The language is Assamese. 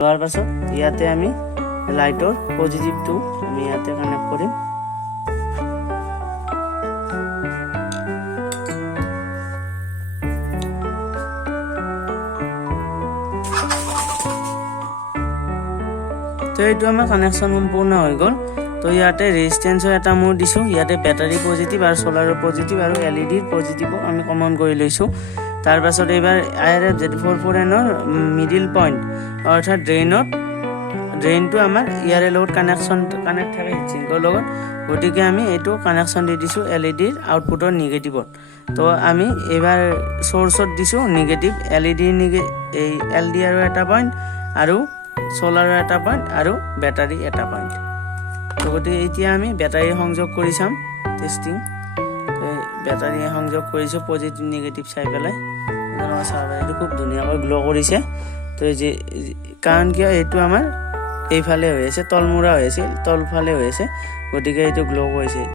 লোৱাৰ পাছত ইয়াতে আমি লাইটৰ পজিটিভটো আমি ইয়াতে কানেক্ট কৰিম। তো এইটো আমাৰ কানেকশ্যন সম্পূৰ্ণ হৈ গ'ল। তো ইয়াতে ৰেজিষ্টেঞ্চৰ এটা মোৰ দিছোঁ, ইয়াতে বেটাৰী পজিটিভ আৰু চ'লাৰৰ পজিটিভ আৰু এলইডিৰ পজিটিভো আমি কমন কৰি লৈছোঁ। তাৰপাছত এইবাৰ IRF Z44N-ৰ মিডিল পইণ্ট অৰ্থাৎ ড্ৰেইনটো আমাৰ ইয়াৰে লগত কানেক্ট থাকে হিটচিংকৰ লগত, গতিকে আমি এইটো কানেকশ্যন দি দিছোঁ এলইডিৰ আউটপুটৰ নিগেটিভত। তো আমি এইবাৰ চ'ৰ্চত দিছোঁ নিগেটিভ, এই LDRৰ এটা পইণ্ট আৰু চ'লাৰৰ এটা পইণ্ট আৰু বেটাৰী এটা পইণ্ট। তো গতিকে এতিয়া আমি বেটাৰী সংযোগ কৰি চাম টেষ্টিং। বেটাৰী সংযোগ কৰিছোঁ পজিটিভ নিগেটিভ চাই পেলাই, চাব এইটো খুব ধুনীয়াকৈ গ্ল' কৰিছে। তো কাৰণ কিয় এইটো আমাৰ এইফালে হৈ আছে, তলমূৰা হৈ আছিল, তলফালে হৈ আছে, গতিকে এইটো গ্ল' কৰিছে।